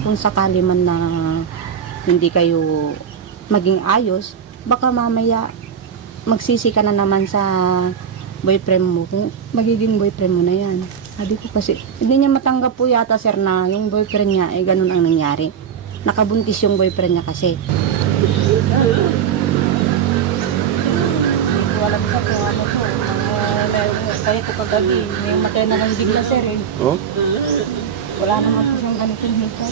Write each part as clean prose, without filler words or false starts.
Kung sakali man na hindi kayo maging ayos, baka mamaya magsisi ka na naman sa boyfriend mo kung magiging boyfriend mo na yan. Sabi ko kasi, hindi niya matanggap po yata sir na yung boyfriend niya ay ganun ang nangyari. Nakabuntis yung boyfriend niya kasi. Walang sa kung ano po. Kaya ko kagabi, may matay na lang bigla sir eh. Oh? Wala naman po siyang ganitong hito.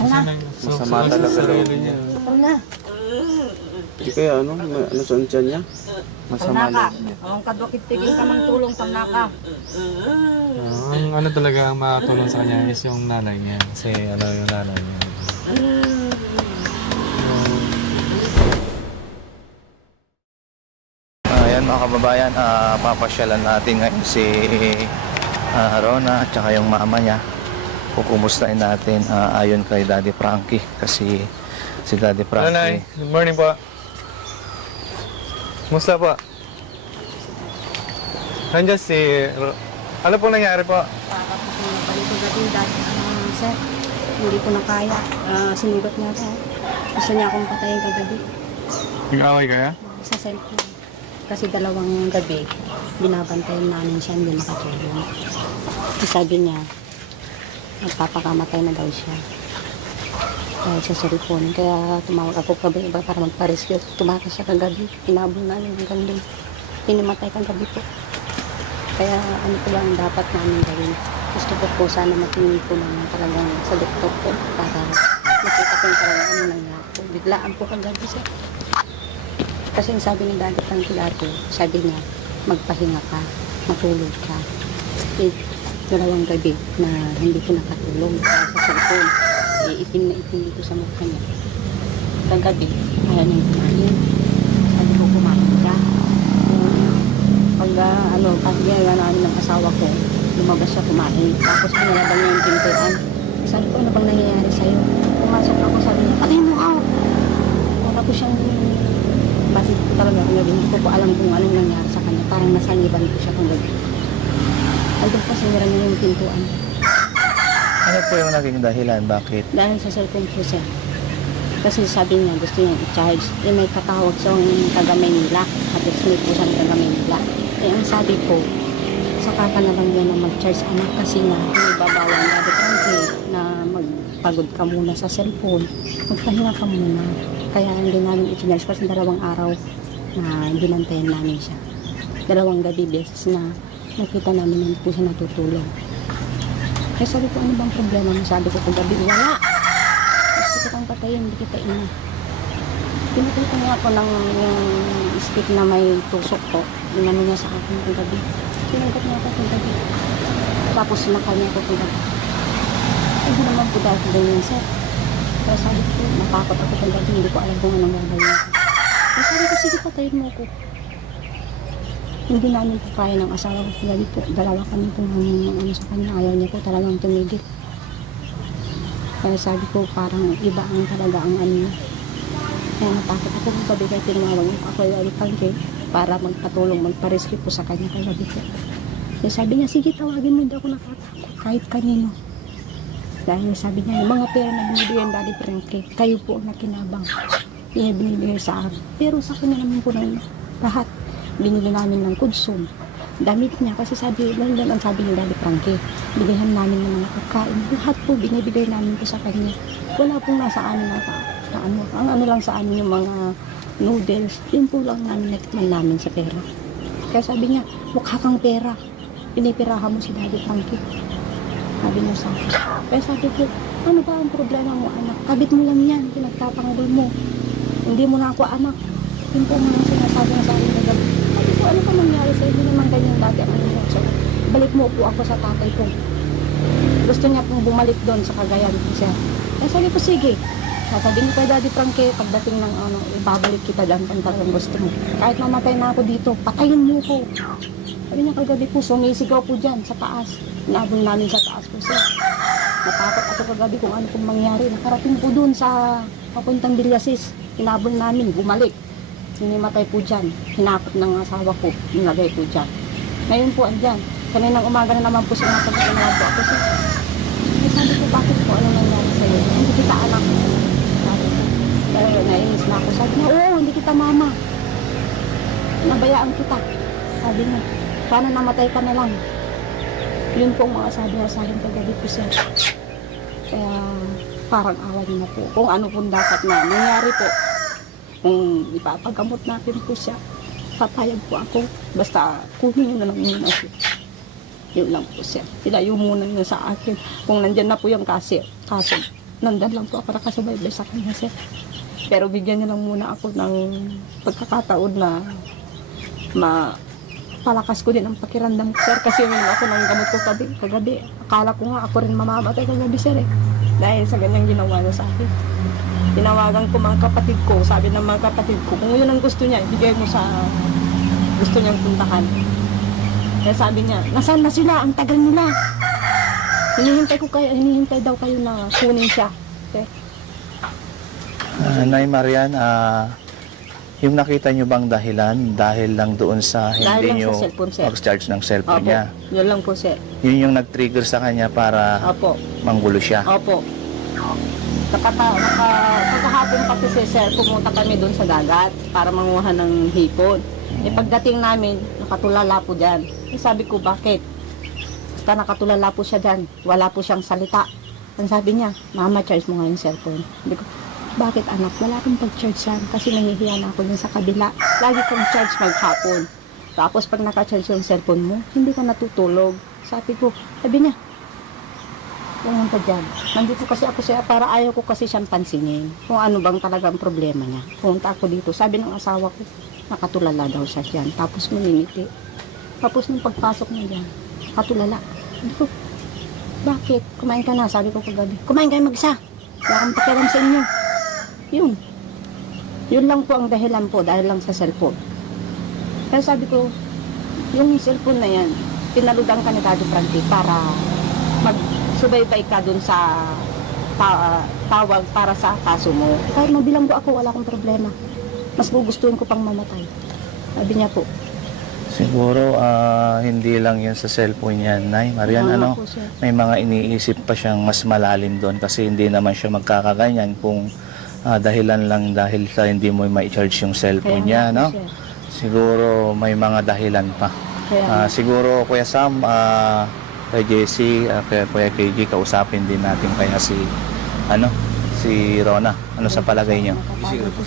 Masama talaga loob niya. Kapal na. Hindi kaya ano saan tiyan niya? Masama Panaka. loob niya. Ang kadwakit tigil ka mang tulong panaka. Ang ano talaga ang makatulong sa kanya is yung nanay niya. Kasi ano yung nanay niya. Ayan mga kababayan, papasyalan natin ngayon si Rona at saka yung mama niya. Kukumustahin natin ayon kay Daddy Frankie kasi si Daddy Hello, Nay. Frankie. Good morning po. Musta po? Nandiyan si... Ano po nangyari po? Para po kung nabalik ko gabi dahil sir, hindi ko na kaya. Sinugat niya ako. Gusto niya akong patayin kagabi Nag-away kaya? sa cellphone. Kasi dalawang gabi, binabantayan namin siya, hindi makatulong. Sabi niya, magpapakamatay na daw siya. Dahil sa cellphone. Kaya tumawag ako kagabi iba para magpa-rescue. Tumakas siya kagabi. Tinabong namin hanggang doon. Pinimatay kagabi po. Kaya ano po lang dapat namin gawin. Gusto ko po sana matingin po ng talagang sa doktor po para makita ko yung talagang ano nangyari po. Biglaan po kagabi siya. Kasi sabi ni Daddy Frankie dati, sabi niya, magpahinga ka, matulog ka. Eh, dalawang gabi na hindi ko nakatulog sa cellphone. Itim na itim dito sa mukha niya. Kagabi, ayaw niyang kumain. Sabi ko, kumain ka. Pag ginagawa namin ng asawa ko, lumabas siya kumain. Tapos pinalabang niya yung pintuan. Sabi ko, ano bang nangyayari sa'yo? Pumasok ako, sabi niya, patay mo ako. Wala ko siyang basit talaga kung gabi. Hindi ko po alam kung anong nangyari sa kanya. Parang nasaniban ko siya kung gabi. Ay, doon pa sinira niya yung pintuan. Ano po yung naging dahilan? Bakit? Dahil sa cellphone po siya. Kasi sabi niya, gusto niya i-charge. Eh, may katawag sa taga Maynila. At may po siya ng taga Maynila. Eh, ang sabi ko, saka ka na lang yan na mag-charge anak kasi na may babawang Daddy Frankie na magpagod ka muna sa cellphone. Magpahinga ka muna. Kaya hindi namin i-charge kasi 2 araw na binantayan namin siya. 2 gabi beses na nakita namin hindi po siya natutulog. Kaya sabi ko, ano bang problema mo? Sabi ko, kagabi, wala. Gusto ko kang patayin, hindi kita ina. Pinatay ko nga ako ng stick na may tusok ko. Inano niya sa akin kagabi. Sinangkat niya ako kagabi. Tapos sinakal niya ako kagabi. Hindi naman po dahil ganyan, sir. Kaya sabi ko, natakot ako kagabi. Hindi ko alam kung anong gagawin ko. Kaya sabi ko, sige, patayin mo ako. Hindi namin po kaya ng asawa ko kagabi po. 2 kami po ng ano sa kanya. Ayaw niya po talagang tumigil. Kaya sabi ko, parang iba ang talaga ang ano niya. Kaya natakot ako kung gabi kaya tinawag ako yung Frankie para magpatulong, magpa-rescue po sa kanya kaya gabi po. Kaya sabi niya, sige tawagin mo, hindi ako nakatakot kahit kanino. Dahil sabi niya, yung mga pera na binibigyan Daddy Frankie, kayo po ang nakinabang. Binibigay sa akin. Pero sa kanya naman po na lahat. Binili namin ng kudsum. Damit niya, kasi sabi, lang ang sabi ni Daddy Frankie, bilihan namin ng mga pagkain. Lahat po binibigay namin po sa kanya. Wala pong nasa amin na ano. Ang ano lang sa amin yung mga noodles. Yun po lang namin natikman namin sa pera. Kaya sabi niya, mukha kang pera. Pinipirahan mo si Daddy Frankie. Sabi niya sa akin. Kaya sabi ko, ano ba ang problema mo anak? Kabit mo lang yan, pinagtatanggol mo. Hindi mo na ako anak. Yun po mga sinasabi na sa akin na gabi. Sabi ko, ano pa nangyari sa'yo? Hindi naman ganyan dati ang ano mo. So, balik mo po ako sa tatay ko. Gusto niya pong bumalik doon sa Cagayan siya. Kaya sabi ko, sige. Sasabihin ko kay Daddy Frankie, pagdating ng ano, ibabalik kita dyan kung talagang gusto mo. Kahit mamatay na ako dito, patayin mo ko. Sabi niya kagabi po, sumisigaw po dyan sa taas. Inabol namin sa taas po siya. Natakot ako kagabi kung ano pong mangyari. Nakarating po doon sa papuntang Villasis. Inabol namin, bumalik. Sinimatay po dyan. Hinakot ng asawa ko, nilagay po dyan. Ngayon po andyan. Kaninang umaga na naman po sinasagot na naman po ako siya. kita, mama. Nabayaan kita. Sabi niya, sana namatay ka na lang. Yun po ang mga sabi niya sa akin kagabi po, sir. Kaya parang awa niya na po. Kung ano po dapat na nangyari po. Kung ipapagamot natin po siya, papayag po ako. Basta kunin niyo na lang muna siya. Yun lang po, sir. Ilayo muna niya sa akin. Kung nandyan na po yung kaso, nandyan lang po ako nakasubaybay sa kanya, sir. Pero bigyan niya lang muna ako ng pagkakataon na palakas ko din ang pakiramdam ko, sir. Kasi yung ako ng gamot ko kagabi. Akala ko nga ako rin mamamatay kagabi, sir, eh. Dahil sa ganyang ginawa niya sa akin. Tinawagan ko mga kapatid ko. Sabi ng mga kapatid ko, kung yun ang gusto niya, ibigay mo sa gusto niyang puntahan. Kaya sabi niya, nasaan na sila? Ang tagal nila. Hinihintay daw kayo na kunin siya. Okay? Nay Marian, yung nakita nyo bang dahilan dahil lang doon sa Dahil lang hindi sa nyo cellphone, sir. mag-charge ng cellphone Opo, niya? yun lang po, sir. Yun yung nag-trigger sa kanya para Opo, manggulo siya? opo. Pagkahapon pati si sir, pumunta kami doon sa dagat para manguha ng hipon. E pagdating namin, nakatulala po dyan. E sabi ko, bakit? Basta nakatulala po siya dyan. Wala po siyang salita. Ang sabi niya, mama, charge mo nga yung cellphone. Sabi ko, bakit anak? Wala akong pag-charge yan kasi nangihiya na ako dun sa kabila. Lagi kong charge maghapon. Tapos pag naka-charge yung cellphone mo, hindi ka natutulog. Sabi niya, pumunta dyan. Nandito kasi ako siya para ayaw ko kasi siyang pansinin kung ano bang talagang problema niya. Pumunta ako dito. Sabi ng asawa ko, nakatulala daw siya dyan. Tapos minimiti. Tapos nung pagpasok niya dyan, nakatulala. Sabi ko, bakit? Kumain ka na. Sabi ko kagabi, kumain kayo mag-isa. Wala akong pakialam sa inyo. Yun. Yun lang po ang dahilan po dahil lang sa cellphone. Kaya sabi ko, yung cellphone na yan, pinaludan ka ni Daddy Frankie para magsubaybay ka dun sa tawag para sa kaso mo. Kahit mabilanggo ako, wala akong problema. Mas gugustuhin ko pang mamatay. Sabi niya po. Siguro hindi lang yun sa cellphone niya, Nay Marian, Ano po, sir? may mga iniisip pa siyang mas malalim doon kasi hindi naman siya magkakaganyan kung dahilan lang dahil sa hindi mo mai-charge yung cellphone niya, Kaya nga no? po, sir. Siguro may mga dahilan pa. Kaya Siguro Kuya Sam, kay Jessie, kay Kuya KJ, kausapin din natin kaya si Rona. Ano sa palagay niyo? Nakatago po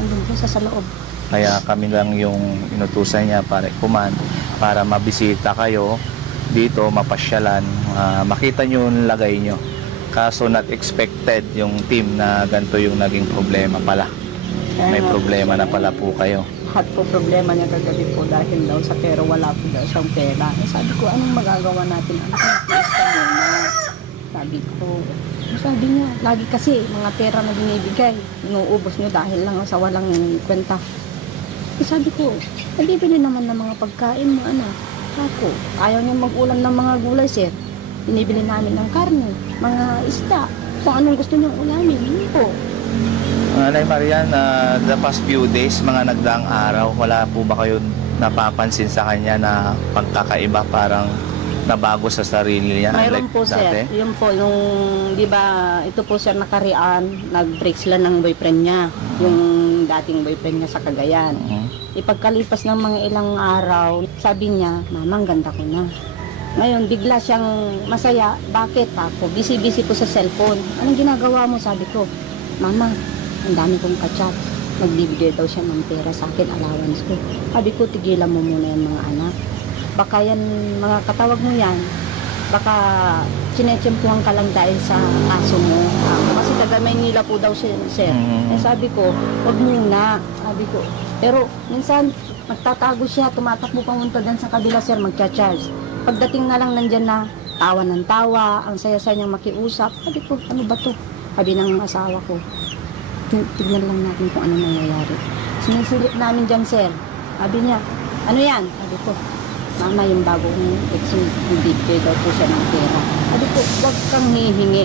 andun po sa loob. Kaya kami lang yung inutusan niya para para mabisita kayo dito, mapasyalan, makita niyo yung lagay niyo. Kaso not expected yung team na ganito yung naging problema pala. May problema na pala po kayo. Lahat po problema niya kagabi po dahil daw sa pera, wala po daw siyang pera. Sabi ko, anong magagawa natin? Ano kung tiis ka muna? Sabi niya, lagi kasi mga pera na binibigay, inuubos niyo dahil lang sa walang kwenta. Sabi ko, nabibili naman ng mga pagkain mo, anak. Ako, ayaw niya mag-ulam ng mga gulay, sir. Binibili namin ng karne, mga isda. Kung anong gusto niyang ulamin, yun po. Nay Marian, the past few days, mga nagdaang araw, wala po ba kayo napapansin sa kanya na pagkakaiba, parang nabago sa sarili niya? Mayroon po, sir. dati? Yun po, yung, di ba, ito po, sir, nakarian, nag-break sila ng boyfriend niya. Yung dating boyfriend niya sa Cagayan. Ipagkalipas ng mga ilang araw, sabi niya, mama, ang ganda ko na. Ngayon, bigla siyang masaya. Bakit? Ako, busy-busy ko sa cellphone. Anong ginagawa mo? Sabi ko, mama, ang dami kong kachat. Nagbibigay daw siya ng pera sa akin, allowance ko. Sabi ko, tigilan mo muna yan mga anak. Baka yan, mga katawag mo yan, baka sinetsempuhan ka lang dahil sa kaso mo. Kasi taga Maynila po daw siya, sir. Eh sabi ko, wag muna. Sabi ko, pero minsan, nagtatago siya, tumatakbo pamunta dyan sa kabila, sir, magcha-charge. Pagdating na lang nandyan na, tawa ng tawa, ang saya-saya niyang makiusap. Sabi ko, ano ba to? Sabi ng asawa ko, tignan lang natin kung ano nangyayari. Sinisilip namin dyan, sir. Sabi niya, ano yan? Sabi ko, mama, yung bagong ex, bibigay daw po siya ng pera. Sabi ko, huwag kang hihingi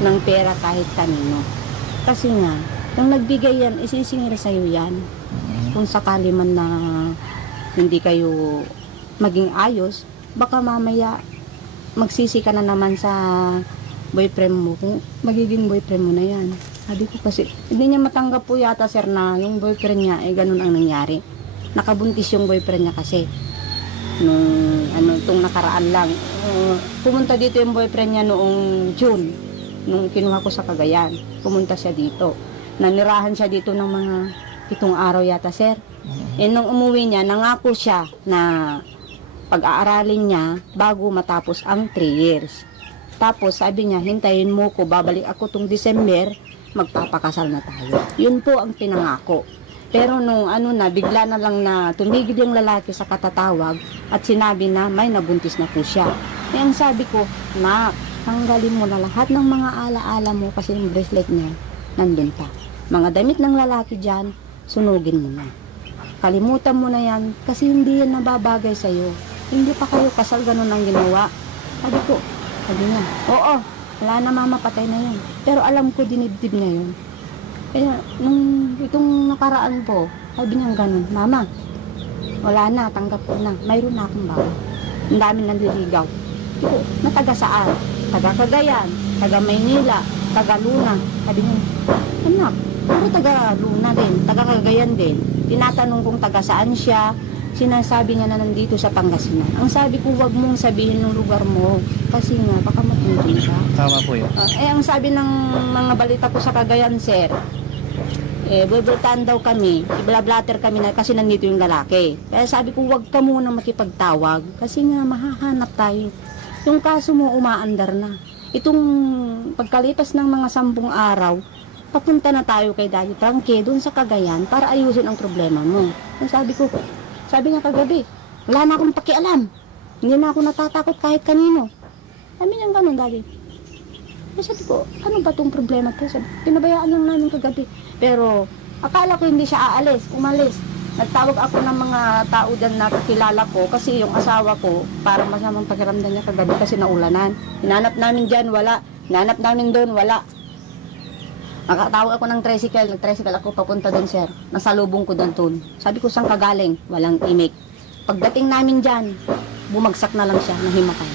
ng pera kahit kanino. Kasi nga, yung nagbigay yan, isisingil sa'yo yan. Kung sakali man na hindi kayo maging ayos, baka mamaya magsisi ka na naman sa boyfriend mo kung magiging boyfriend mo na yan. Sabi ko kasi, hindi niya matanggap po yata sir na yung boyfriend niya, ganun ang nangyari. Nakabuntis yung boyfriend niya kasi. Itong nakaraan lang. Pumunta dito yung boyfriend niya noong June, nung kinuha ko sa Cagayan. Pumunta siya dito. Nanirahan siya dito ng mga 7 araw yata sir. Nung umuwi niya, nangako siya na pag-aaralin niya bago matapos ang 3 years. Tapos sabi niya, hintayin mo ko, babalik ako tong December, magpapakasal na tayo. Yun po ang pinangako. Pero nung bigla na lang na tumigil yung lalaki sa katatawag at sinabi na may nabuntis na po siya. Kaya ang sabi ko, na tanggalin mo na lahat ng mga alaala mo kasi yung bracelet niya nandun pa. Mga damit ng lalaki dyan, sunugin mo na. Kalimutan mo na yan kasi hindi yan nababagay sa'yo. Hindi pa kayo kasal, ganun ang ginawa. Sabi niya, oo, wala na mama, patay na yan. Pero alam ko dinibdib niya yun. Kaya nung itong nakaraan po, sabi niya ganun, mama, wala na, tanggap ko na. Mayroon na akong bago. Ang dami nanliligaw. Na taga saan? Taga Cagayan, taga Maynila, taga Luna. Sabi niya, anak, puro taga Luna din, taga Cagayan din. Tinatanong kung taga saan siya, sinasabi niya na nandito sa Pangasinan. Ang sabi ko, wag mong sabihin ng lugar mo kasi nga, baka matulog siya. Tama po yun. Ang sabi ng mga balita ko sa Cagayan, sir, bubultaan daw kami, i-blatter kami na kasi nandito yung lalaki. Kaya sabi ko, wag ka muna makipagtawag kasi nga mahahanap tayo. Yung kaso mo umaandar na. Itong pagkalipas ng mga 10 araw, papunta na tayo kay Daddy Frankie doon sa Cagayan para ayusin ang problema mo. Sabi niya kagabi, wala na akong pakialam. Hindi na ako natatakot kahit kanino. Sabi niya ganun, Daddy. Sabi ko, ano ba tong problema ko? Pinabayaan lang namin kagabi. Pero akala ko hindi siya aalis, umalis. Nagtawag ako ng mga tao dyan na kakilala ko kasi yung asawa ko, para masamang pakiramdam niya kagabi kasi naulanan. Hinanap namin dyan, wala. Hinanap namin doon, wala. Nakatawag ako ng tricycle, nag-tricycle ako papunta doon, sir. Nasalubong ko doon. Sabi ko, saan ka galing? Walang imik. Pagdating namin dyan, bumagsak na lang siya, nahimatay.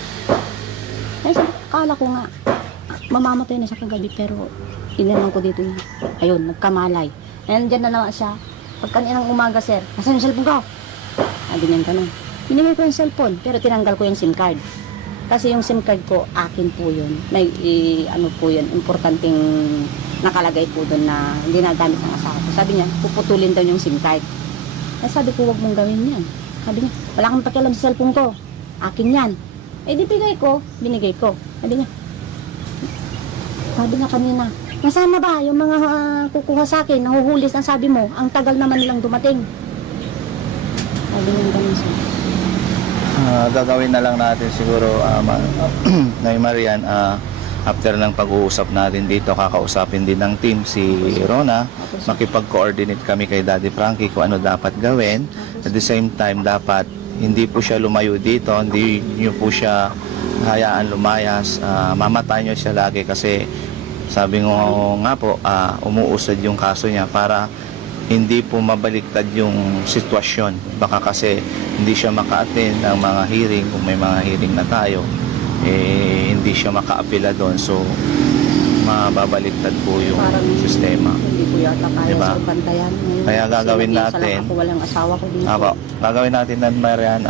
Kaya sabi, akala ko nga, mamamatay na siya kagabi, pero inalang ko dito yun. Ayun, nagkamalay. Ayan, dyan na naman siya. Pagkaninang umaga, sir, nasaan yung cellphone ko? Sabi niyan ganun. Binigay ko yung cellphone, pero tinanggal ko yung SIM card. Kasi yung SIM card ko, akin po yun. May, po yun, importanteng nakalagay po doon na hindi nagamit ng asawa ko. Sabi niya, puputulin daw yung SIM card. Kaya sabi ko, wag mong gawin yan. Sabi niya, wala kang pakialam sa cellphone ko. Akin yan. Di bigay ko, binigay ko. Sabi niya kanina, nasaan na ba yung mga kukuha sa akin, nahuhulis ang sabi mo, ang tagal naman nilang dumating. Sabi niya ganun siya. Gagawin na lang natin siguro, Nay Marian, after ng pag-uusap natin dito, kakausapin din ng team si Rona, makipag-coordinate kami kay Daddy Frankie kung ano dapat gawin. At the same time, dapat hindi po siya lumayo dito, hindi niyo po siya hayaan lumayas, mamatay niyo siya lagi kasi sabi ngo nga po, umuusad yung kaso niya para hindi po mabaliktad yung sitwasyon. Baka kasi hindi siya maka-attend ng mga hearing, kung may mga hearing na tayo, hindi siya maka-apila doon. So, mababaliktad po yung sistema. Hindi ko yata kaya diba? sa bantayan. Kaya gagawin natin, ako, walang asawa ko dito. Gagawin natin na Marian,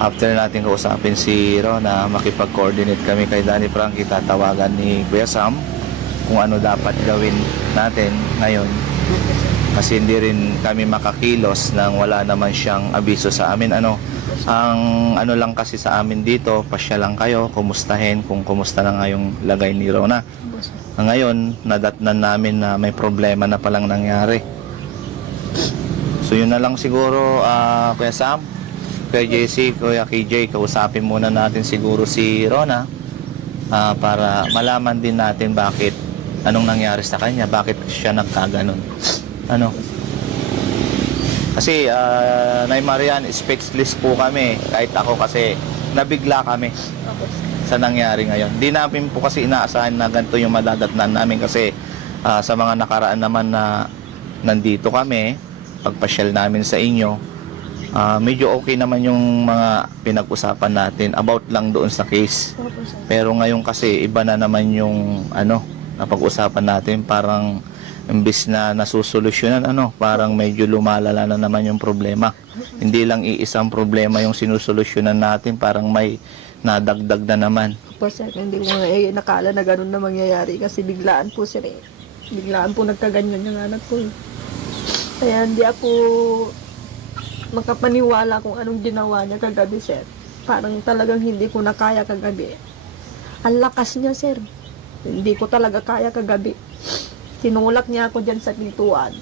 after natin kausapin si Rona, makipag-coordinate kami kay Daddy Frankie, tatawagan ni Kuya Sam kung ano dapat gawin natin ngayon. Kasi hindi rin kami makakilos nang wala naman siyang abiso sa amin. Ang lang kasi sa amin dito, pasya lang kayo, kumustahin kung kumusta na nga yung lagay ni Rona. Ngayon, nadatnan namin na may problema na palang nangyari. So yun na lang siguro, Kuya Sam, Kuya JC, Kuya KJ, kausapin muna natin siguro si Rona para malaman din natin anong nangyari sa kanya, bakit siya nagkaganon. Kasi Nay Marian, speechless po kami, kahit ako kasi nabigla kami sa nangyari ngayon. Di namin po kasi inaasahan na ganito yung madadatnan namin kasi sa mga nakaraan naman na nandito kami, pagpasyal namin sa inyo, medyo okay naman yung mga pinag-usapan natin about lang doon sa case. Pero ngayon kasi iba na naman yung napag-usapan natin, parang imbis na nasusolusyonan, parang medyo lumalala na naman yung problema. Hindi lang iisang problema yung sinusolusyonan natin, parang may nadagdag na naman. Po sir, hindi ko nga nakala na ganun na mangyayari kasi biglaan po sir eh. Biglaan po nagkaganyan yung anak ko eh. Kaya hindi ako makapaniwala kung anong ginawa niya kagabi sir. Parang talagang hindi ko na kaya kagabi. Ang lakas niya sir. Hindi ko talaga kaya kagabi. Tinulak niya ako dyan sa pintuan.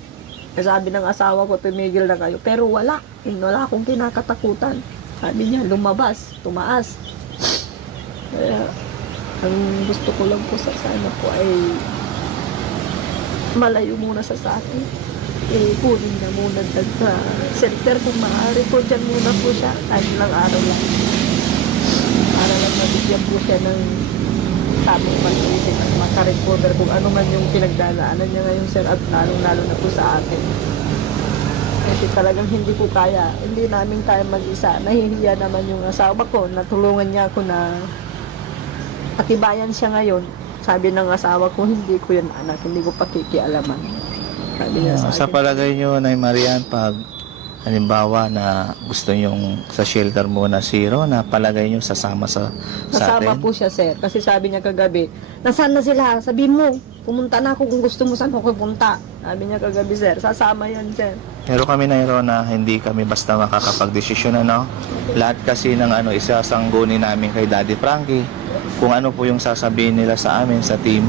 Sabi ng asawa ko, tumigil na kayo. Pero wala. Wala akong kinakatakutan. Sabi niya, lumabas, tumaas. Kaya, ang gusto ko lang po sa sana po ay malayo muna sa akin. Kunin niya muna sa center kung maaari po. Dyan muna po siya. Kahit lang araw lang. Para lang mabigyan po siya ng tamang pag-iisip at makarecover kung ano man yung pinagdadaanan niya ngayon sir at lalong-lalo na po sa atin. Kasi talagang hindi ko kaya, hindi namin kaya mag-isa. Nahihiya naman yung asawa ko, natulungan niya ako na atibayan siya ngayon. Sabi ng asawa ko, hindi ko yan anak, hindi ko pakikialaman. Sabi niya sa Sa akin. palagay nyo, Nay Marian, pag halimbawa na gusto nyong sa shelter muna si Rona, palagay nyo sasama sa Kasama atin? po siya sir, kasi sabi niya kagabi, nasaan na sila? Sabi mo, pumunta na ako kung gusto mo, saan ako pupunta? Sabi niya kagabi sir, sasama yan sir. Pero kami na Rona, hindi kami basta makakapag-desisyon, Lahat kasi ng isasangguni namin kay Daddy Frankie, kung ano po yung sasabihin nila sa amin sa team,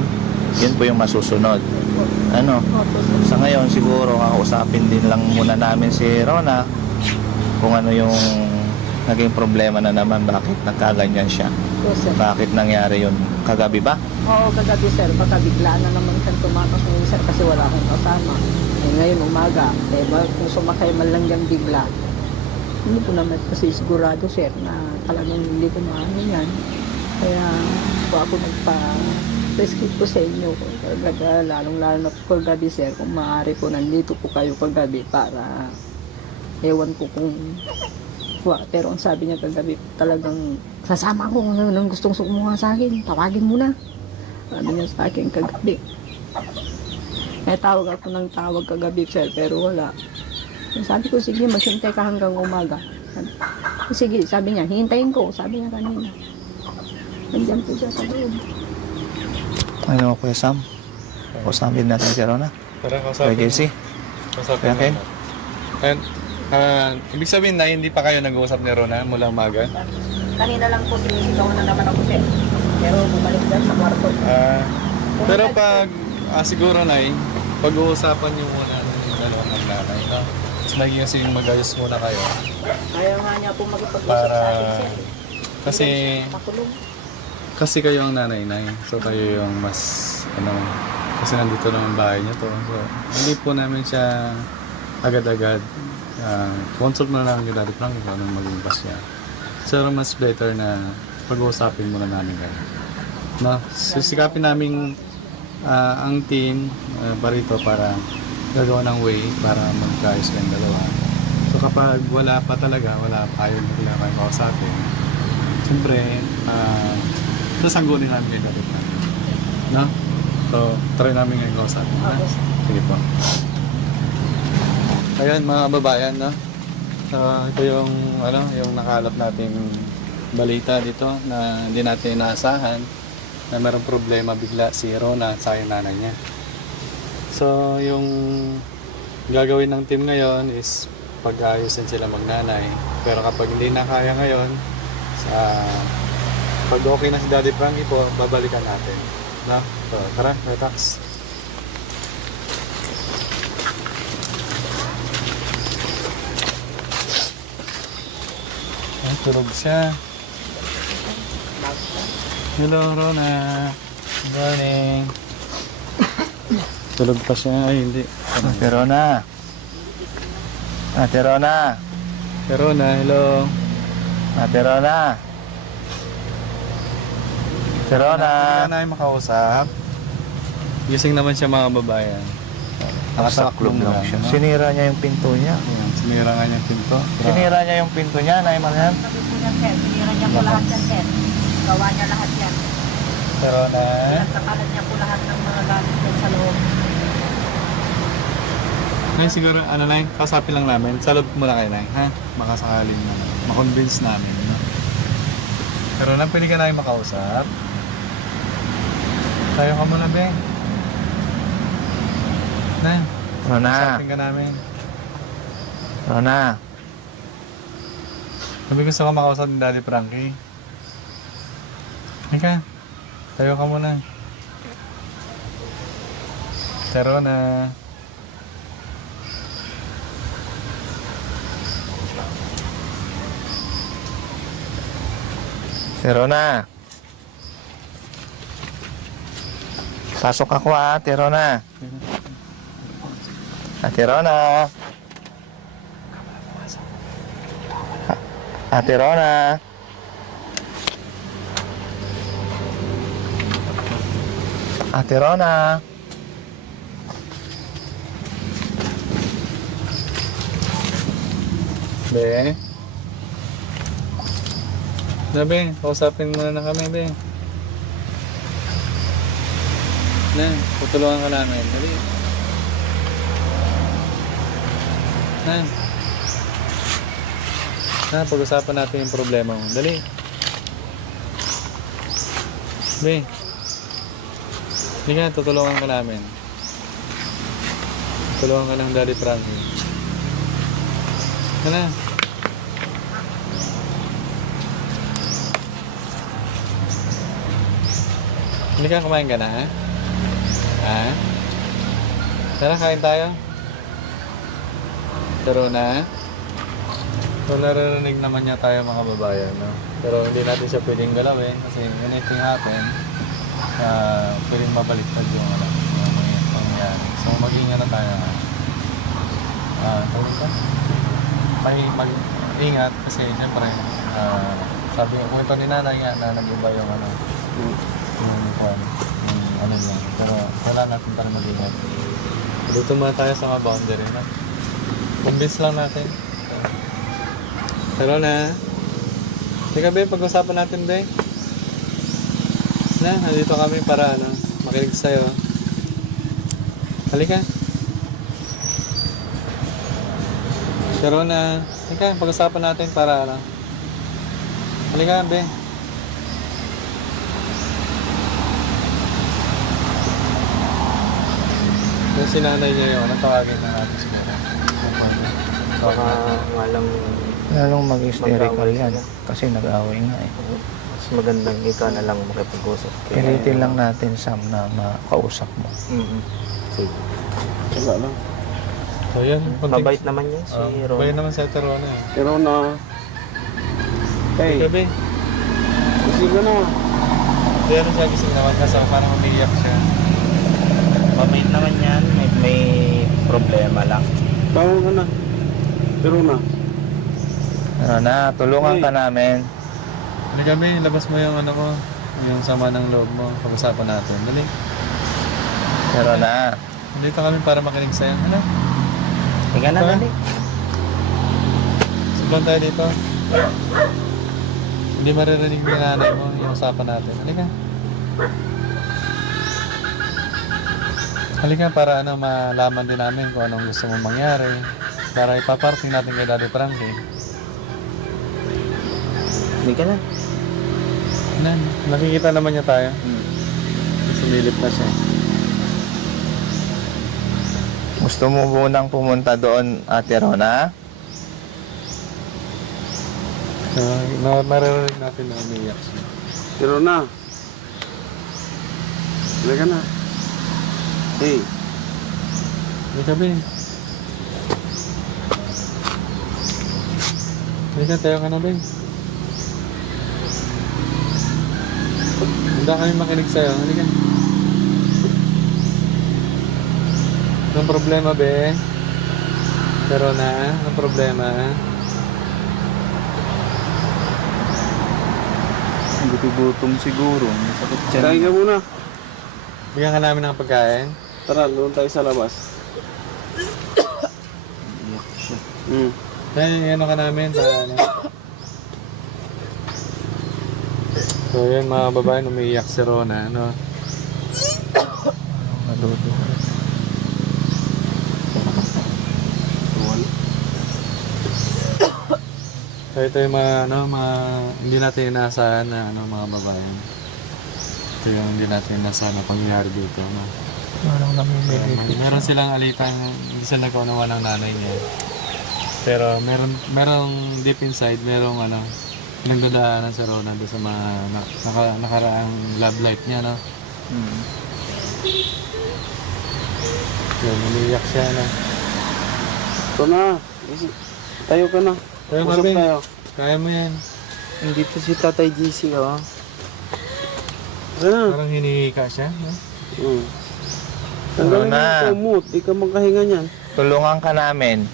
yun po yung masusunod. Opo sir. Sa ngayon siguro kakausapin din lang muna namin si Rona kung ano yung naging problema na naman, bakit nagkaganyan siya, Opo sir. bakit nangyari yun kagabi ba? Oo, kagabi sir, baka bigla na naman siyang tumakas ngayon sir kasi wala akong kasama. Ngayon umaga, kung sumakay man lang dyan bigla, hindi ko naman kasi sigurado sir na talagang hindi ko maano yan. Kaya po ako rescue po sa inyo lalong-lalo na po kagabi sir, kung maaari po nandito po kayo kagabi para ewan ko kung pero ang sabi niya kagabi talagang sasama ko nang gustong sumuha sa akin, tawagin mo na, sabi niya sa akin kagabi. Kaya tawag ako ng tawag kagabi sir pero wala. Sabi ko sige maghintay ka hanggang umaga. Sige, sabi niya hintayin ko, sabi niya kanina. Nandiyan po siya sa loob. Ano Kuya Sam? Kausapin natin si Rona. Tara, Kuya kausapin. JC. Kausapin Okay. natin. And, ibig sabihin na hindi pa kayo nag-uusap ni Rona mula umaga? Kanina lang po sinisigaw na naman ako sir. Pero bumalik dyan sa kwarto. Pero pag siguro na pag-uusapan niyo muna ng dalawang magnanay. Mas magiging kasi yung mag-ayos muna kayo. Ayaw nga niya po magpag-usap Para sa akin sir. kasi Makulong. kasi kayo ang nanay-nay. So kayo yung mas kasi nandito naman bahay niyo to. So hindi po namin siya agad-agad consult muna namin yung Daddy Frankie kung anong maging pasya. So mas better na pag-uusapin muna namin kayo. No? Sisikapin namin ang team Barito para gagawa ng way para magkaayos kayong dalawa. So kapag wala pa talaga, wala pa ayaw nila kayong kausapin, siyempre sasanggunin namin kayo Daddy Frankie. No? So try namin ngayon kausapin. Sige po. Ayan mga kababayan, no? Ito yung yung nakalap nating balita dito na hindi natin inaasahan na mayroong problema bigla si Rona at sa yung nanay niya. So yung gagawin ng team ngayon is pag-ayusin sila magnanay. Pero kapag hindi na kaya ngayon, pag okay na si Daddy Frankie po, babalikan natin. No? So tara, relax. Ay, tulog siya. Hello, Rona. Good morning. Tulog pa siya. Ay, hindi. Ate Rona. Ate Rona. Hey, Rona, hello. Ate Rona. Ate Rona. Hindi na makausap. Gising naman siya mga babayan. Nakasaklog lang siya. no? Sinira niya yung pinto niya. Ayan, sinira nga niya yung pinto. Sinira niya yung pinto niya, Nay Marian. Sabi po niya sir, sinira niya po lahat yan sir. Gawa niya lahat yan. Rona. Nakalat niya po lahat ng mga gamit doon sa loob. Nay, siguro, ano Nay, kasapin lang namin. Sa loob muna kayo, Nay, ha? Baka sakaling makonvince namin, no? Pero Rona, pwede ka namin makausap. Tayo ka muna, Be. Nay, Rona, kasapin ka namin. Rona. Sabi gusto ko makausap ni Daddy Frankie. Halika, tayo ka muna. Pero na... Si Rona. Pasok ako Ate Rona. Ate Rona. Ate Rona. Ate Rona. Be? Be, kausapin muna na kami, Be. Na, tutulungan ka namin. Dali. Na, pag-usapan natin yung problema mo. Dali. Be. Hindi nga, tutulungan ka namin. Tutulungan ka ng Daddy Frankie. Na. Hindi ka kumain ka na, ha? Ha? Tara, kain tayo. Pero na. So, naririnig naman niya tayo mga babayan, no? Pero hindi natin siya pwedeng galawin kasi anything happen, pwedeng mabaliktad yung pangyayari. So, mag-ingat na tayo, ha? Tawag ka? Mag-ingat kasi siyempre, sabi nga, kwento ni nanay nga na nag-iba yung yung lang. Pero wala natin para mag-ingat. Dito muna tayo sa mga boundary na. Convince lang natin. Pero na, teka Be, pag-usapan natin Be. Na, nandito kami para makinig sa'yo. Halika. Pero na, teka, pag-usapan natin para halika Be. Yung sinanay niya yun, tawagin na natin siguro. Baka nga lang Lalong mag-hysterical Mag-away yan. sila. Kasi nag-away nga eh. mas magandang ikaw na lang makipag-usap. Pilitin lang natin Sam na makausap mo. Sige. Wala lang. So yan, Mabait naman yan si Ron. Mabait naman sa Rona eh. Pero na... Hey, Gabi. sige na. Kaya rin siya gising naman kasi parang umiiyak siya. Mabait naman yan, may problema lang. Tawag ka na. Pero na. Ano na, tulungan ka namin. Ano Gabi, labas mo yung ko, yung sama ng loob mo. Pag-usapan natin. Dali. Pero na, Nandito kami para makinig sa'yo. Ano? Higa na, Ito, dali. Subukan tayo dito. Hindi maririnig ni nanay mo yung usapan natin. Halika. Halika para malaman din namin kung anong gusto mong mangyari. Para ipaparting natin kay Daddy Frankie. Hindi ka na. Nakikita naman niya tayo. Sumilip na siya. gusto mo munang pumunta doon, Ate Rona? Maririnig natin na umiiyak siya. Pero na. Halika na. Hey. Halika, Ben. Halika, tayo ka na, Ben. Handa kami makinig sa'yo. Halika. Anong problema, Ben? Pero na, anong problema? Gutom siguro. Masakit dyan. Kain ka muna. Bigyan ka namin ng pagkain. Tara, doon tayo sa labas. Iyak siya. Ay, ano ka namin para ano. So yan mga babae, umiiyak si Rona, no? Madudo. So ito yung mga, ano, hindi natin inaasahan na ano, mga babae. Ito yung hindi natin inaasahan na pangyayari dito, no? Parang namimilipit. Meron silang alitang, hindi sila nagkaunawa ng nanay niya. Pero merong deep inside, merong ano, nagdadaanan sa Rona doon sa mga nakaraang love life niya, no? Yun, umiiyak siya, no? Ito na. Tayo ka na. Tayo, Usap Marvin. tayo. Kaya mo yan. Nandito si Tatay GC, oh. Ito na. Parang hinihika siya, no? Tanggalin mo na. yung kumot. Di ka makahinga niyan. Tulungan ka namin.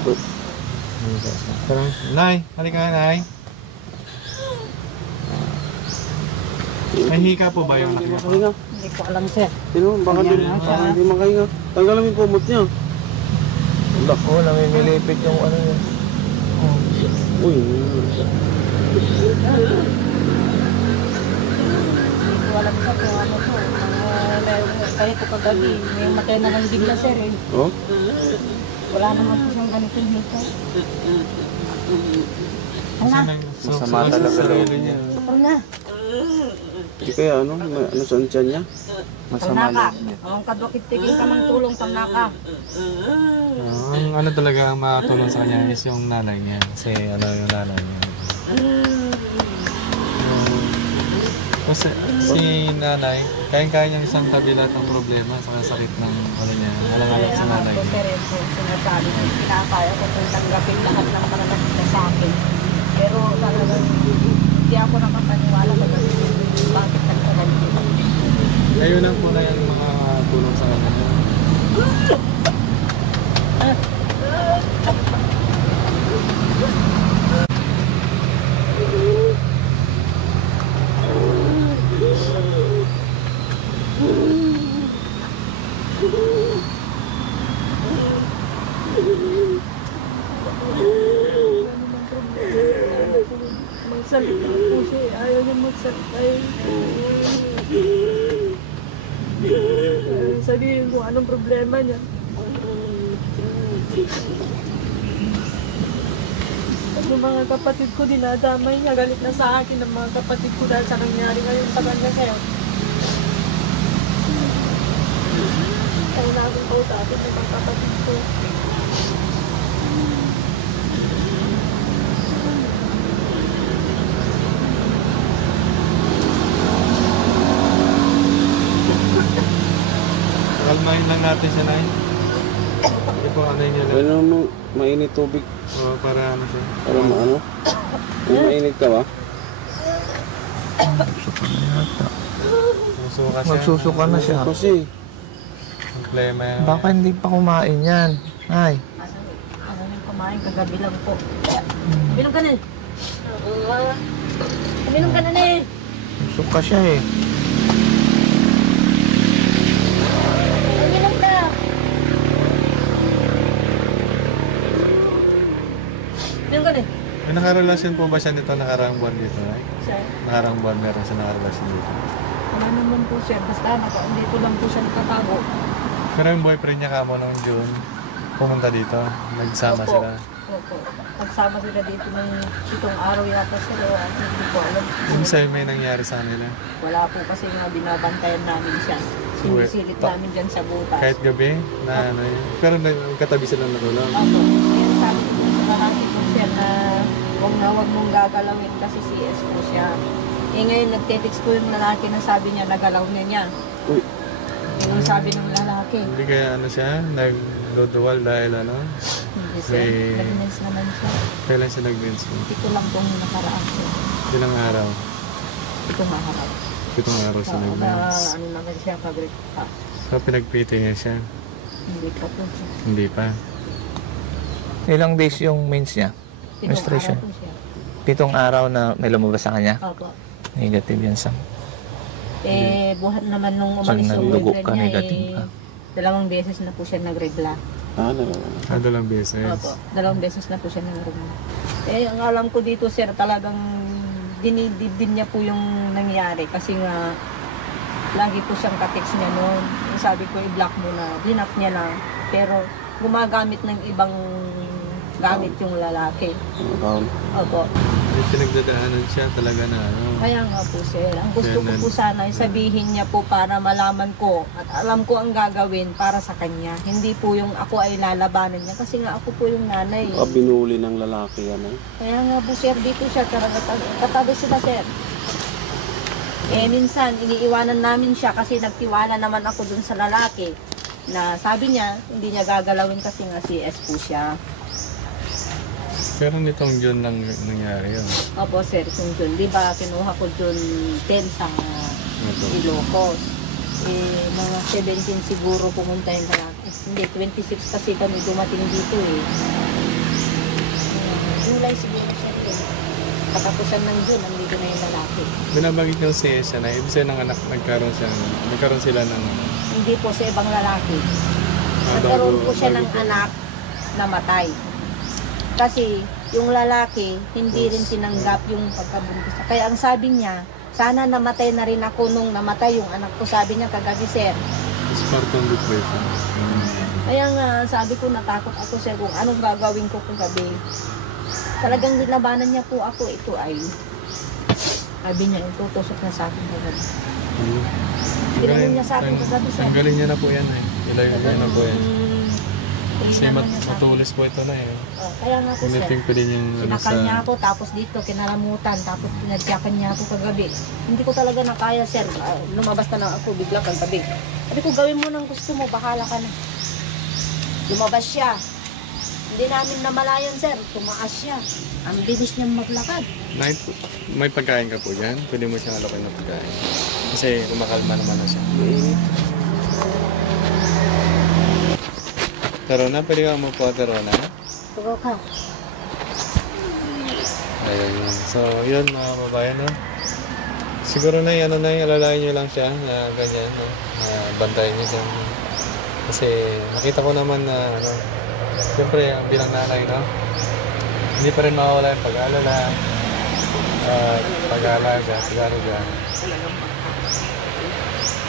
Hinihika siya. Parang, Nay, halika nga, Nay. May hika po ba yung Hindi nakita? makahinga. Hindi ko alam, sir. Sino? Baka hindi makahinga. Tanggalin mo yung kumot niya. Lako, namimilipit yung ano yun. Uy. Hindi ko alam, sir, kung ano to. Kaya ko kagabi, may matay na lang bigla, sir, eh. Oh? Wala naman po siyang ganitong hika. Masama talaga sarili daw. niya. Kapal na. Hindi kaya ano? Ano sa tiyan niya? Masama Panaka. lang. Ang kadwakit tigil ka mang tulong, panaka. Ang ano talaga ang makatulong sa kanya is yung nanay niya. Kasi ano yung nanay niya. Kasi si nanay, kaya-kaya niyang isang tabi lahat ng problema sa sakit ng ano niya. Alang-alang sa nanay Ako, niya. sir, ito, sinasabi ko, pinakaya ko kung tanggapin lahat ng pananakita sa akin. Pero talagang hindi ako nakapaniwala na bakit nagkaganito. Ayun lang po na yung mga tulong sa kanya. Magsalita po siya. Ayaw niya magsalita. Sabihin kung anong problema niya. Yung mga kapatid ko, dinadamay niya. Galit na sa akin ng mga kapatid ko dahil sa nangyari ngayon sa kanya sa'yo. Ayaw namin po sa akin ng mga kapatid ko. Kalmahin lang natin siya, Nay. Hindi po ano niya lang. Ano mo? Mainit tubig. O, para ano siya. Para maano? Kung mainit ka ba? Suka na yata. Magsuka siya. Magsusuka na siya. Kasi. Problema yan. Baka hindi pa kumain yan. Ay. Ano yung kumain, kagabi lang po. Uminom ka na. Uminom ka na eh. Suka siya eh. Uminom ka. Uminom ka na. May nakarelasyon po ba siya nito nakaraang buwan dito, Nay? Sir, Nakaraang buwan meron siya nakarelasyon dito. ano naman po sir, basta dito lang po siya nakatago. Pero yung boyfriend niya kamo nung June, pumunta dito. Nagsama Opo. sila. Opo. Nagsama sila dito ng 7 araw yata sir. Hindi ko alam. Yung sa'yo may nangyari sa kanila. Wala po kasi nga binabantayan namin siya. Sinisilip namin dyan sa butas. Kahit gabi, na ano yun. Pero katabi sila natulog. Opo. Kaya sabi ko po sa lalaki ko sir na huwag mong gagalawin kasi CS po siya. Eh ngayon nagte-text ko yung lalaki na sabi niya nagalaw na niya. Uy. Yung sabi ng lalaki. Hindi kaya ano siya, nagduduwal dahil ano, Hindi sir. May- Nag-mens naman siya. kailan siya nag-rinse mo? Ito lang pong nakaraan sir. Ilang araw? Ito maharap. 7 araw siya Na nag-rinse. ano naman siya pag So pinagpiti niya siya. Hindi pa po siya. Hindi pa. Ilang days yung mens niya? 7 Menstruation. araw po siya. 7 araw na may lumabas sa kanya. Opo. Negative yan sa. Eh, buhat naman nung Pag umalis yung nagdugo boyfriend ka, niya, negative ka. 2 beses na po siya nagregla. Dalang beses. Opo, 2 beses na po siya nagregla. Eh, ang alam ko dito, sir, talagang dinidib din niya po yung nangyari kasi nga lagi po siyang ka-text niya noon. Sabi ko i-block mo na, block niya na. Pero gumagamit ng ibang gamit yung lalaki. Account. Opo. May pinagdadaanan siya talaga na ano. Kaya nga po sir, ang gusto ko po sana ay sabihin niya po para malaman ko at alam ko ang gagawin para sa kanya. Hindi po yung ako ay lalabanan niya kasi nga ako po yung nanay. Baka binuli ng lalaki yan eh. Kaya nga po sir, dito siya katabi sila sir. Eh minsan iniiwanan namin siya kasi nagtiwala naman ako dun sa lalaki na sabi niya hindi niya gagalawin kasi nga CS po siya. Pero nitong June lang nangyari yun. Opo sir, kung June, di ba kinuha ko June 10 sa Ilocos. Eh, mga 17 siguro pumunta yung lalaki. Hindi, 26 kasi kami dumating dito eh. July siguro siya yun. Katapusan ng June, nandito na yung lalaki. Binabagit yung CS na, ibig sabihin ng anak, nagkaroon sila ng Hindi po sa ibang lalaki. Ah, Nagkaroon bago- po siya bago ng po. anak na matay. Kasi yung lalaki, hindi rin tinanggap yung pagkabuntis. Kaya ang sabi niya, sana namatay na rin ako nung namatay yung anak ko. Sabi niya kagabi, sir. postpartum depression. Kaya nga, sabi ko, natakot ako, sir, kung anong gagawin ko kagabi. Talagang nilabanan niya po ako. Ito ay, sabi niya, itutusok na sa akin kagabi. Tinanong niya sa akin kagabi, sir. Tanggalin niya na po yan eh. Ilayo na po yan. Kasi Tinanong niya sa akin. matulis po ito na eh. Oh, kaya nga po, sir. Puniting ko din yung ano Sinakal sa... niya ako, tapos dito, kinalamutan, tapos pinadyakan niya ako kagabi. Hindi ko talaga nakaya, sir. Lumabas na lang ako, bigla kagabi. Sabi ko, gawin mo ng gusto mo, bahala ka na. Lumabas siya. Hindi namin namalayan, sir. Tumaas siya. Ang bilis niyang maglakad. Night, may pagkain ka po dyan? Pwede mo siyang alokin ng pagkain. Kasi kumakalma naman na siya. Terona, pwede ka umupo, Terona? Tugaw ka. Ayun yun. So, yun mga babayan, no? Siguro na ano na alalayan nyo lang siya na ganyan, no? Na bantayan niyo siya. Kasi nakita ko naman na, ano, siyempre, ang bilang nanay, no? Hindi pa rin mawawala yung pag-aalala, pag-aalaga, pag-aruga.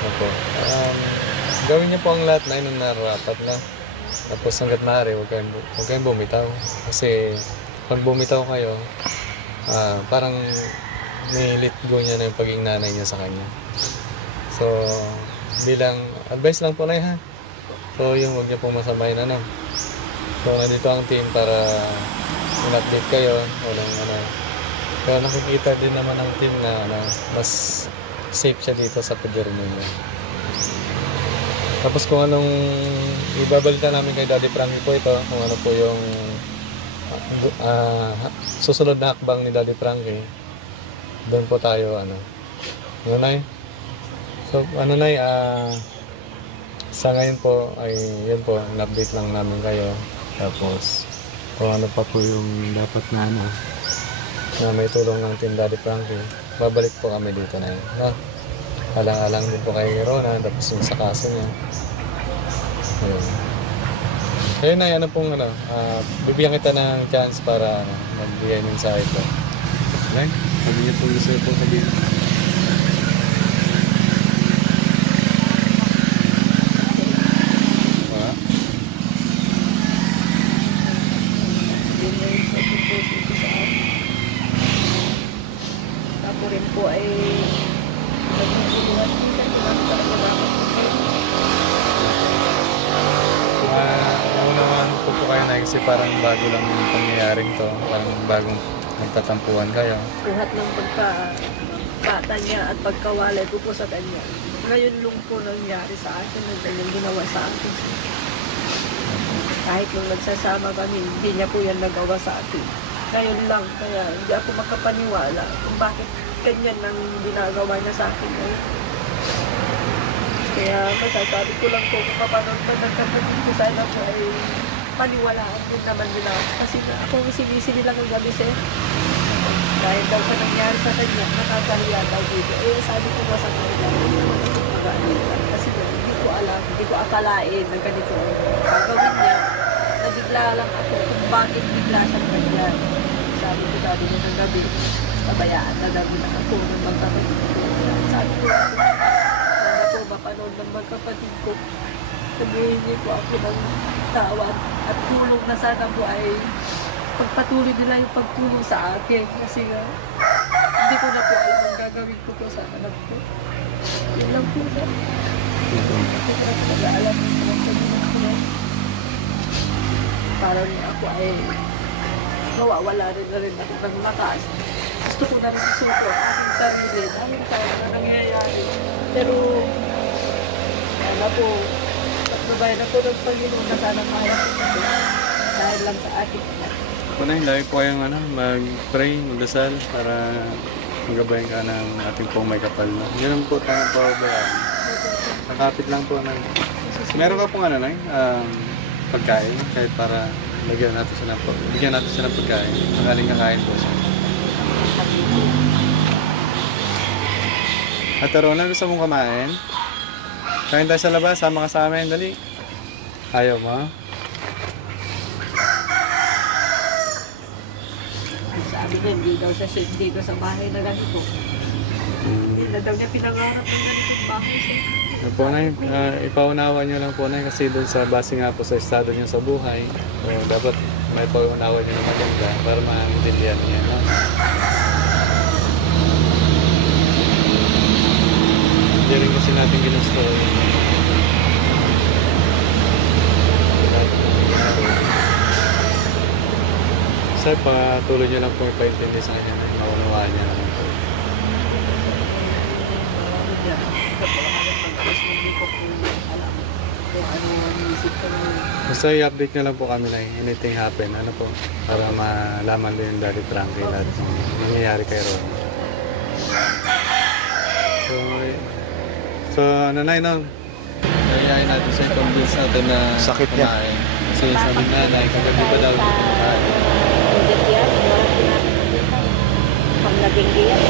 Opo. Gawin niyo po ang lahat na yun na narapat na. Tapos hanggat maaari, huwag kayong bumitaw. Kasi pag bumitaw kayo, parang nilit go niya na yung pagiging nanay niya sa kanya. So, bilang advice lang po na ha. So, yung huwag niyo pong masamayin ano. So, nandito ang team para in-update kayo o ng ano. Pero nakikita din naman ng team na ano, mas safe siya dito sa Pedro niya. Tapos kung anong ibabalita namin kay Daddy Frankie po ito, kung ano po yung susunod na hakbang ni Daddy Frankie, doon po tayo ano. Ano Nay? So ano Nay, sa ngayon po ay yun po, in-update lang namin kayo. Tapos kung ano pa po yung dapat na ano, na may tulong ng Team Daddy Frankie, babalik po kami dito na yun. No? Alang-alang din po kay Rona, tapos yung sa kaso niya. Ayun. Ayun na, ano pong ano, bibigyan kita ng chance para ano, magbigay ng mensahe po. Okay? Sabi niyo po gusto po sabihin. Ako rin po ay nagtutulungan ko siya. Talaga dapat Naman po kayo na kasi parang bago lang yung pangyayaring to. Parang bagong nagtatampuhan kayo. buhat ng pagkabata niya at pagkawalay ko po sa kanya. Ngayon lang po nangyari sa akin na ganyang ginawa sa akin. Kahit nung nagsasama kami, hindi niya po yan nagawa sa akin. Ngayon lang, kaya hindi ako makapaniwala kung bakit ganyan ang ginagawa niya sa akin ngayon. Kaya masasabi ko lang po kung kapanood pa ng kapatid ko, sana po ay paniwalaan din naman nila. Kasi ako sinisili lang ang gabi sir. Dahil daw sa nangyari sa kanya, nakakahiya daw dito. Eh, sabi ko nga sa kanila, hindi naman ako mag-aalitan. Kasi hindi ko alam, hindi ko akalain na ganito ang gagawin niya. Nabigla lang ako kung bakit bigla siyang ganyan. Sabi ko dati niya ng gabi. pabayaan na lang din ako ng magkapatid ko. Sabi ko, sana po mapanood ng magkapatid ko. Naghihingi po ako ng tawad at tulong na sana po ay pagpatuloy nila yung pagtulong sa akin. Kasi nga, hindi ko na po alam ang gagawin ko po sa anak ko. Yun lang po na. Hindi ko na po nag-aalam ng mga pagkakas ko. Parang ako ay nawawala rin na rin ako ng lakas. Gusto ko na rin isuko ang aking sarili dahil kaya na nangyayari. Pero, sana po, pagbabayan ako ng Panginoon na sana kaya ko ito dahil lang sa ating anak. Ako na, lagi po kayong mag-pray, magdasal para magabayan ka ng ating pong may kapal na. Yun lang po tayong pababayaan. Nakapit lang po na. Meron ka pong pagkain, kahit para bigyan natin siya ng pagkain. Sakaling kakain po siya. At Rona, gusto mong kumain? Kain tayo sa labas, sama ka sa amin, dali. Ayaw mo? Sabi niya, hindi daw siya safe dito sa bahay na ganito. Hindi na daw niya pinangarap ng ganitong bahay sa Ano po na, ipaunawa niyo lang po na kasi doon sa base nga po sa estado niya sa buhay. So, dapat may paunawa niyo na maganda para maintindihan niya. No? Hindi rin kasi natin ginusto. Sir, patuloy niyo lang po ipaintindi sa kanya na maunawaan niya naman po. kung ano ang isip ko na Basta i-update niyo lang po kami na anything happen, ano po, para malaman din yung Daddy Frankie lahat ng nangyayari kay Ron. So ano na yun, kaya natin siya convince natin na Sakit niya. kumain. Kasi sabi na, kagabi pa daw kumain. Hindi yan, pag naging yan,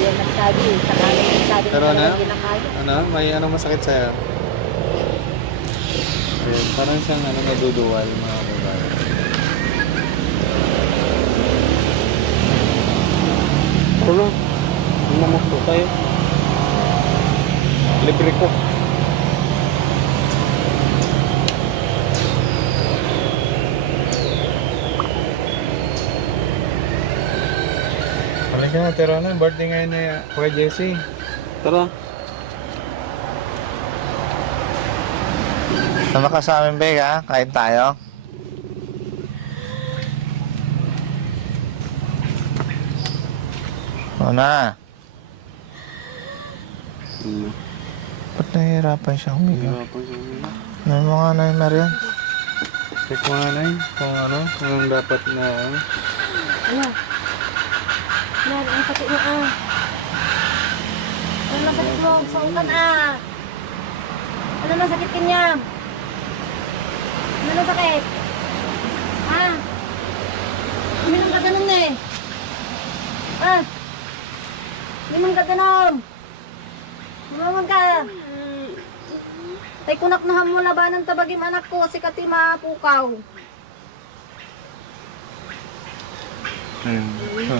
yan nagsabi, sa kanin nagsabi Pero na ano? talagang ginakaya. Ano? May anong masakit sa'yo? Ayun, parang siyang naduduwal mga babae. Tulo, mamok po tayo. Libre ko. Halika na, Terona. Birthday ngayon na Kuya Jesse. Tara. Sama ka sa amin, Beg, ha? Kain tayo. O na. Ba't nahihirapan siya humiga? Hirapan siya umiyak. Ano mo nga na yung Marian? Check mo nga na yun kung ano, kung dapat na Ano? Yan, ang sakit mo Ano ang sakit mo? Sa utan Ano ang sakit kanya? Ano ang sakit? Uminom ka ganun Uminom ka ganun. Uminom ka. Tay kunak na mo labanan tabagim anak ko si Katima pukaw. ayun. So,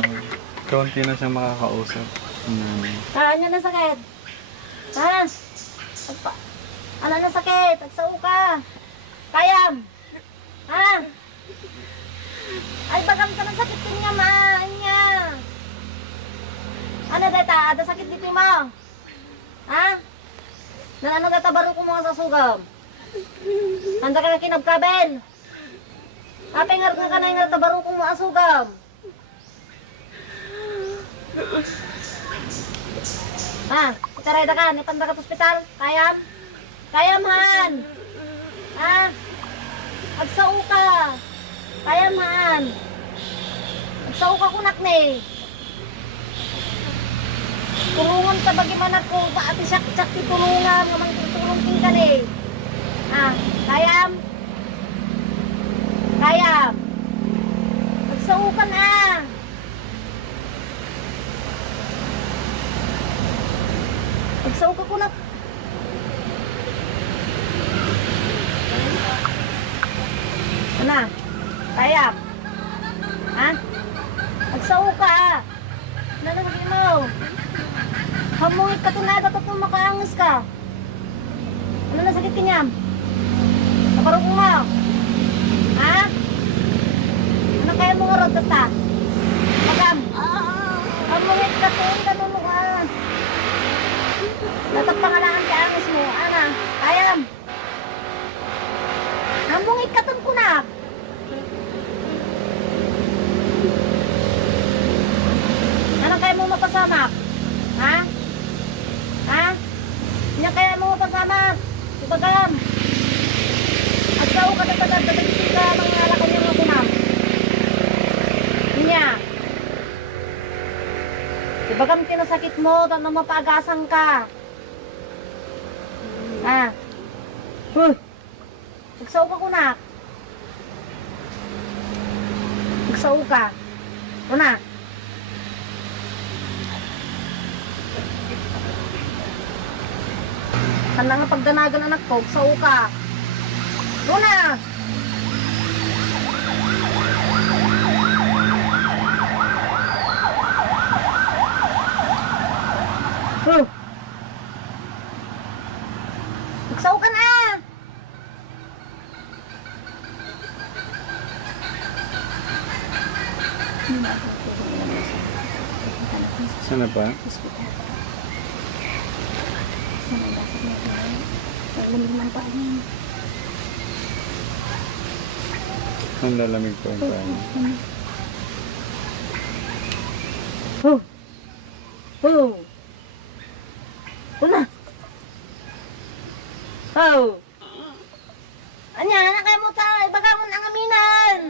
kaunti na siyang makakausap. Ano na sakit? Ano na sakit? Agsao ka. Kayam. Ay bagam ka ng sakit niya niya. Ano data? Ada sakit dito mo? Na ano data baro ko mga sasugam? Handa ka na kinabkabel. Apengar nga ka na yung natabaro ko mga sugam. Itaray da ka, nipanda ka sa ospital. Kayam? Kayam han. Agsao ka. Kayam han. Agsao ka kunak ni. Tulungan ka bagimanak ko, paati siyak-siyak tulungan, ngamang tutulong ka ni. Kayam? Kayam? Agsao ka na. Agsao ka kunak. Kayam? Agsao ka Ano na sabi mo? Hamungit ka tunada at makaangas ka. Ano na sakit niya? Nakarugong mo? Ha? Ano kaya mo nga rodot ta? Magam? Hamungit ka tunada nanuno ka. Dapat pangalaan ka angas mo. Ana, ayam. Hamungit ka tun kunak. Ano kaya mo mapasamak? Ha? Ha? Hindi kaya mo mapasamak? Ibagam. At sao ka tatagad, tatagin ka mga alakon yung ako na. Niya. Ibagam tinasakit mo, tanong mapag-asang ka. Ha? Nagsaw ka kunak. Nagsaw ka. Kunak. Kanda nga pagdanagan anak ko, sa uka. Luna! Magsaw ka na! Sana pa? Ang lalamig po yung paa niya. Una! Anya, anak kayo mo tayo, bagamon ang aminan!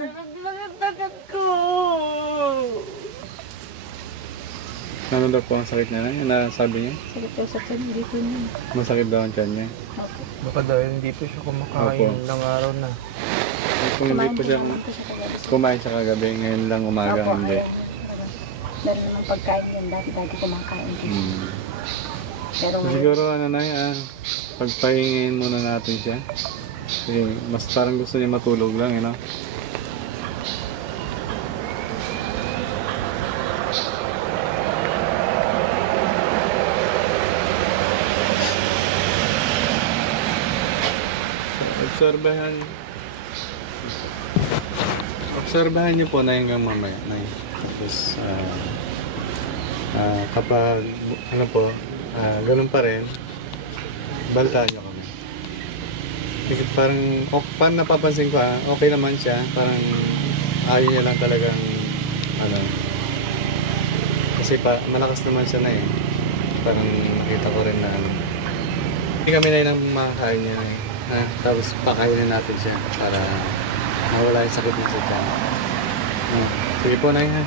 Ano daw po ang sakit niya na? Yung nasabi niya? Sakit po sa tiyan dito niya. Masakit daw ang tiyan niya. Baka dahil hindi po siya kumakain Opo. ng araw na. Kung hindi po siya kumain siya kagabi, ngayon lang umaga hindi. Meron naman pagkain yan, dati kumakain. Pero So, siguro ano na yan, pagpahingin muna natin siya. Kasi mas parang gusto niya matulog lang, you know? Obserbahan niyo po na hanggang mamaya. Tapos, kapag, ano po, ganun pa rin, baltaan niyo kami. Kasi parang napapansin ko, okay naman siya. Parang ayaw niya lang talagang, kasi malakas naman siya na eh. Parang nakita ko rin na, hindi kami na ilang makakain niya eh. Tapos pakainin natin siya para mawala yung sakit niya sa tiyan. Sige po na ha.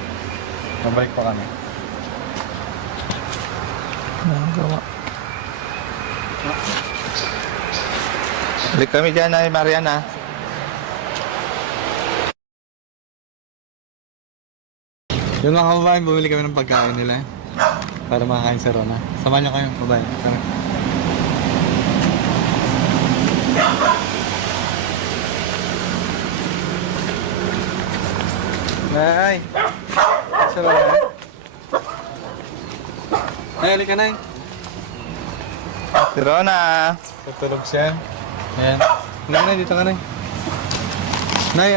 Mabalik pa kami. Nagawa. Balik kami dyan ay Mariana. Yung mga kababayan, bumili kami ng pagkain nila para makakain sa Rona. Samahan niyo kayo, babae. Tara. Nay! Sa Rona? Nay, halika Nay. Si Rona. Tutulog siya. Ayan. Nay, dito ka Nay. Nay,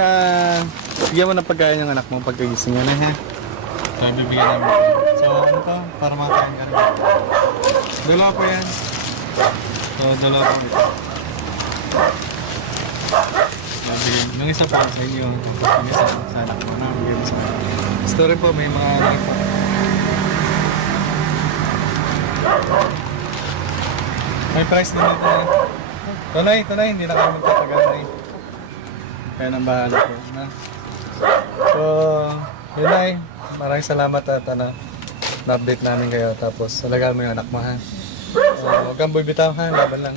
bigyan mo ng pagkain ng anak mo pagkagising niya Nay ha. So, bibigyan namin. So, ano to? Para makakain ka rin. Dalawa po yan. So, dalawa po ito. Nung isa po sa inyo. Yung isa sa anak mo na. Bigyan mo sa story po, may mga anak po. May price naman ito. Tunay, hindi na kami magtatagal na eh. Kaya nang bahala po. Na. So, yun na eh. Maraming salamat at na-update namin kayo. Tapos, alagaan mo yung anak mo ha. Huwag kang bibitaw ha, laban lang.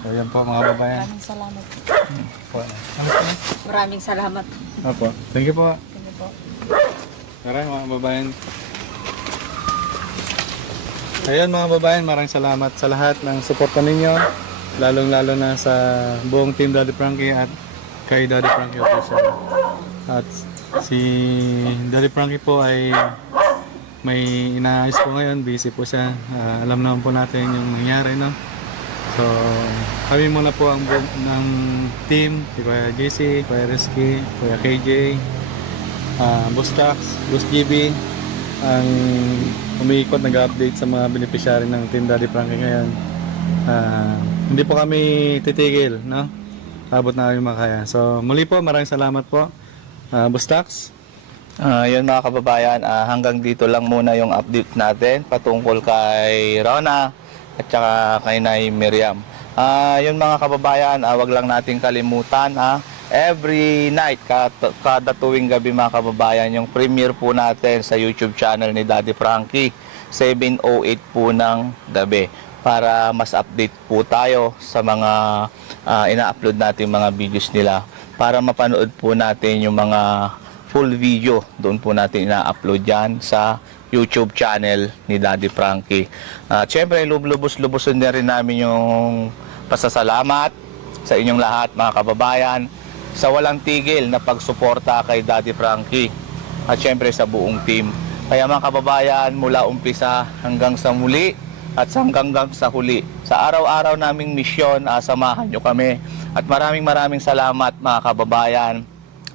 So, yan po mga babayan. maraming salamat. Maraming salamat. Opo. Thank you po. Thank you po. Tara mga babayan. Ayan mga babayan, maraming salamat sa lahat ng suporta ninyo. Lalong-lalo na sa buong team Daddy Frankie at kay Daddy Frankie Official. At si Daddy Frankie po ay may inaayos po ngayon, busy po siya. Alam naman po natin yung nangyari, no? So, kami muna po ang buong ng team, si Kuya JC, Kuya Rizky, Kuya KJ, Boss Tax, Boss GB, ang umiikot, nag-update sa mga beneficiary ng Team Daddy Frankie ngayon. Hindi po kami titigil, no? Abot na kami makaya. So, muli po, maraming salamat po. Boss Tax. Yun mga kababayan, hanggang dito lang muna yung update natin patungkol kay Rona at saka kay Nay Miriam. Yun mga kababayan, wag lang natin kalimutan, every night, kada tuwing gabi mga kababayan, yung premiere po natin sa YouTube channel ni Daddy Frankie, 7:08 po ng gabi, para mas update po tayo sa mga ina-upload natin mga videos nila, para mapanood po natin yung mga full video. Doon po natin ina-upload yan sa YouTube channel ni Daddy Frankie. Siyempre, lubos-lubosin na rin namin yung pasasalamat sa inyong lahat mga kababayan sa walang tigil na pagsuporta kay Daddy Frankie at siyempre sa buong team. Kaya mga kababayan, mula umpisa hanggang sa muli at hanggang sa huli, sa araw-araw naming misyon, samahan nyo kami. At maraming salamat mga kababayan,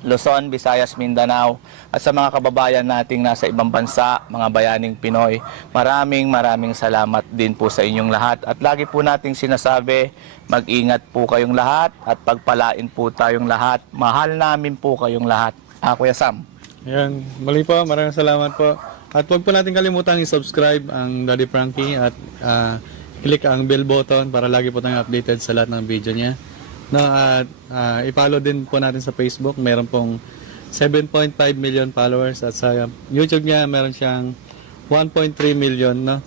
Luzon, Visayas, Mindanao, at sa mga kababayan nating nasa ibang bansa, mga bayaning Pinoy, maraming salamat din po sa inyong lahat. At lagi po nating sinasabi, mag-ingat po kayong lahat at pagpalain po tayong lahat. Mahal namin po kayong lahat. Kuya Sam. Ayan, muli po, maraming salamat po. At huwag po natin kalimutan i-subscribe ang Daddy Frankie at click ang bell button para lagi po tayong updated sa lahat ng video niya. No, at i-follow din po natin sa Facebook. Meron pong 7.5 million followers at sa YouTube niya meron siyang 1.3 million, no.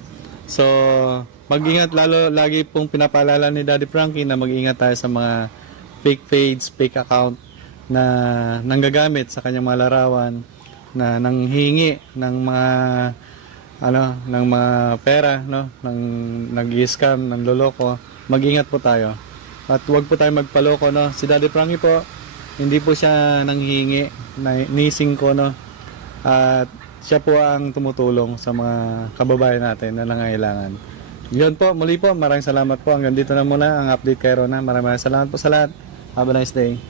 So, mag-ingat, lagi pong pinapaalala ni Daddy Frankie na mag-ingat tayo sa mga fake page, fake account na nanggagamit sa kanyang mga larawan, na nanghingi ng mga ng mga pera, no, nag-i-scam, ng loloko. Mag-ingat po tayo. At huwag po tayo magpaloko, no. Si Daddy Frankie po, hindi po siya nanghihingi, nising ko, no. At siya po ang tumutulong sa mga kababayan natin na nangangailangan. Yun po, muli po, maraming salamat po. Hanggang dito na muna ang update kay Rona. Maraming salamat po sa lahat. Have a nice day.